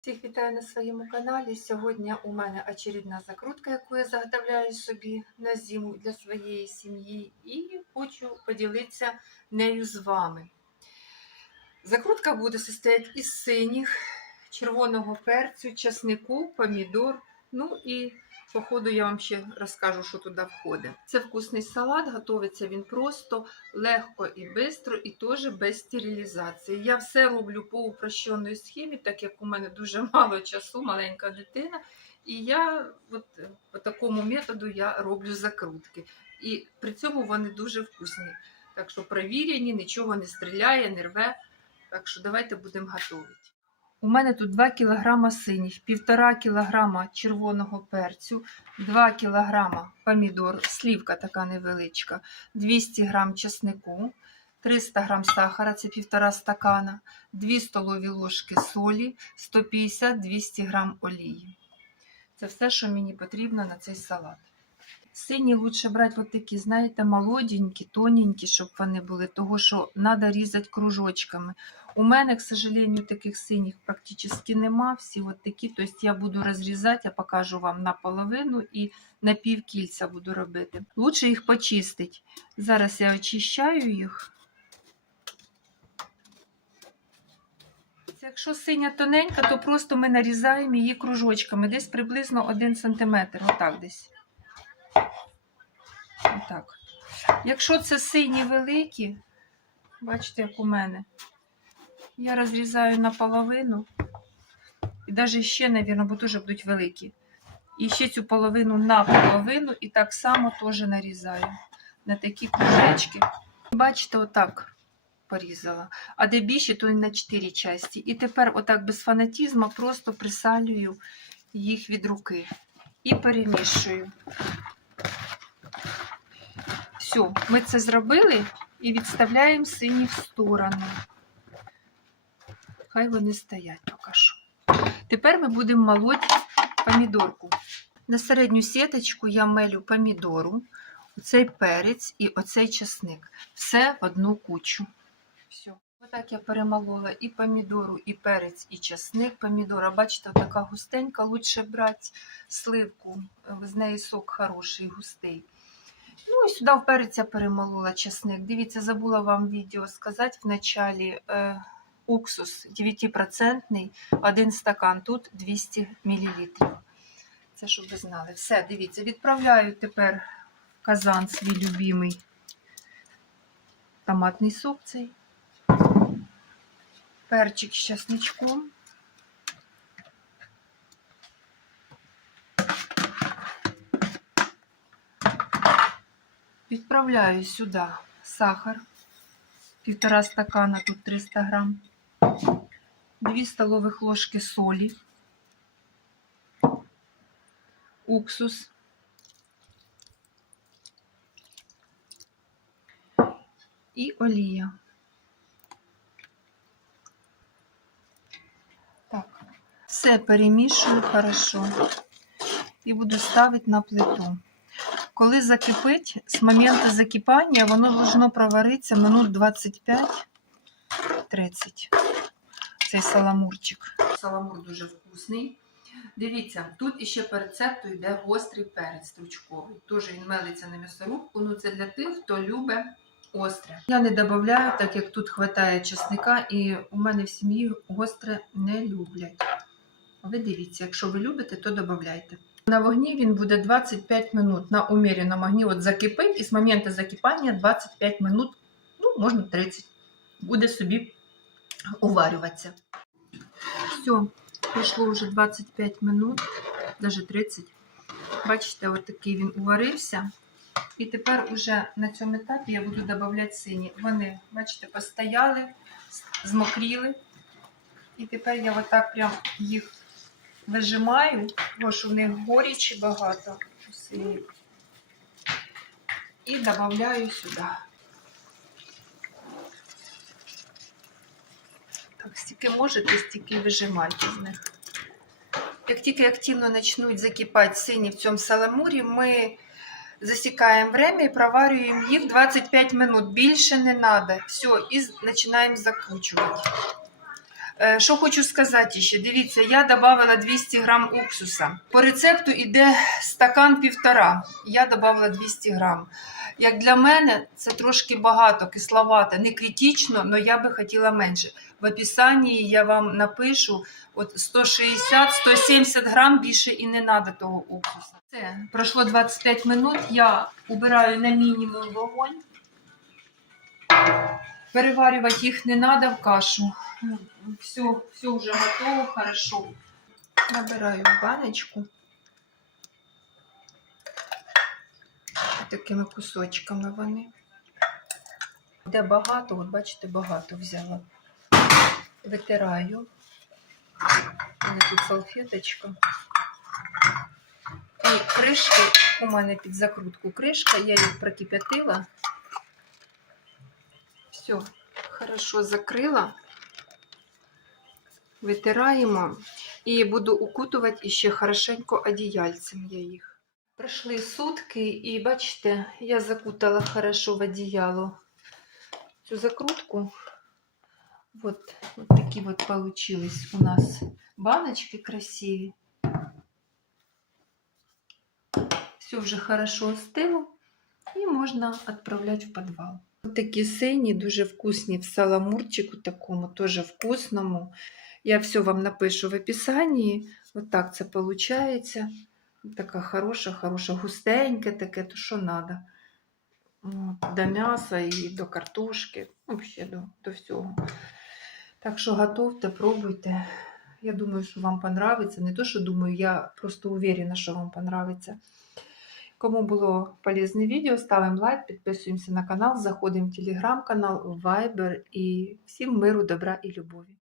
Всіх вітаю на своєму каналі. Сьогодні у мене очередна закрутка, яку я заготовляю собі на зиму для своєї сім'ї, і хочу поділитися нею з вами. Закрутка буде состояти із синіх, червоного перцю, часнику, помідор. Ну і по ходу я вам ще розкажу, що туди входить. Це вкусний салат, готується він просто, легко і швидко, і теж без стерилізації. Я все роблю по упрощеній схемі, так як у мене дуже мало часу, маленька дитина. І я от, е, по такому методу я роблю закрутки. І при цьому вони дуже вкусні. Так що провірені, нічого не стріляє, не рве. Так що давайте будемо готувати. У мене тут 2 кг синіх, 1,5 кг червоного перцю, 2 кг помідор, слівка така невеличка, 200 г чеснику, 300 г сахара, це 1,5 стакана, 2 столові ложки солі, 150-200 г олії. Це все, що мені потрібно на цей салат. Сині лучше брати от такі, знаєте, молоденькі, тоненькі, щоб вони були, того що треба різати кружочками. У мене, к сожалению, таких синіх практично нема. Всі от такі. Тобто я буду розрізати, я покажу вам наполовину і на пів кільця буду робити. Лучше їх почистити. Зараз я очищаю їх. Якщо синя тоненька, то просто ми нарізаємо її кружочками, десь приблизно 1 см. Отак десь. Отак. Якщо це сині великі, бачите, як у мене, я розрізаю наполовину. І навіть ще, мабуть, бо теж будуть великі. І ще цю половину на половину, і так само теж нарізаю на такі кружечки. Бачите, отак порізала. А де більше, то і на 4 часті. І тепер, отак без фанатізму, просто присалюю їх від руки і перемішую. Все, ми це зробили і відставляємо сині в сторону. Хай вони стоять поки що. Тепер ми будемо молоти помідорку. На середню сіточку я мелю помідору, оцей перець і оцей чесник. Все в одну кучу. Все. Отак я перемолола і помідору, і перець, і чесник. Помідора, бачите, така густенька, лучше брати сливку, з неї сок хороший, густий. Ну і сюди в перець я перемолола чесник. Дивіться, забула вам відео сказати в началі. Е, уксус 9%, один стакан, тут 200 мл. Це щоб ви знали. Все, дивіться, відправляю тепер в казан свій любимий томатний сок цей, перчик з часничком. Відправляю сюди сахар, півтора стакана, тут 300 грам. 2 столових ложки солі, уксус, і олія. Так, все перемішую хорошо і буду ставити на плиту. Коли закипить, з моменту закипання воно должно проваритися минут 25-30 цей саламурчик. Саламур дуже вкусний. Дивіться, тут іще по рецепту йде гострий перець стручковий. Теж він мелиться на м'ясорубку. Ну це для тих, хто любить остре. Я не додаю, так як тут вистачає чесника, і у мене в сім'ї гостре не люблять. Ви дивіться, якщо ви любите, то додайте. На вогні він буде 25 минут на умереному огні. От закипить, і з моменту закипання 25 минут, ну, можна 30. Буде собі уварюватися. Все, пройшло вже 25 минут, навіть 30. Бачите, от такий він уварився. І тепер уже на цьому етапі я буду додавати сині. Вони, бачите, постояли, змокріли. І тепер я отак прям їх вижимаю, бо що в них горічі багато. І додаю сюди. Так, стільки можете, стільки вижимайте з них. Як тільки активно почнуть закипати сині в цьому саламурі, ми засікаємо время і проварюємо їх 25 минут. Більше не треба. Все, і починаємо закручувати. Е, Що хочу сказати ще, дивіться, я додала 200 грам уксуса. По рецепту йде стакан півтора. Я додала 200 грам. Як для мене, це трошки багато, кисловато, не критично, але я би хотіла менше. В описанні я вам напишу от 160-170 грам більше і не треба того уксуса. Все, пройшло 25 минут, я убираю на мінімум вогонь. Переварювати їх не треба в кашу. Все, все вже готово, хорошо. Набираю баночку. Такими кусочками вони. Де багато, от бачите, багато взяла. Витираю. Мене тут салфеточка. І кришки у мене під закрутку кришка, я їх прокип'ятила. Все, хорошо закрила. Витираємо і буду укутувати ще хорошенько одіяльцем я їх. Пройшли сутки, і бачите, я закутала хорошо в одіяло цю закрутку. Вот, вот такі вот получились у нас баночки красиві. Все вже хорошо остило і можна відправляти в підвал. Ось такі сині, дуже вкусні в саламурчику такому, теж вкусному. Я все вам напишу в описанні. От так це виходить. Така хороша, хороша, густеньке таке, то що треба. От, до м'яса і до картошки, взагалі до, до всього. Так що готовте, пробуйте. Я думаю, що вам понравиться. Не то, що думаю, я просто уверена, що вам понравиться. Кому було полезне відео, ставимо лайк, підписуємося на канал, заходимо в телеграм-канал, в Viber і всім миру, добра і любові.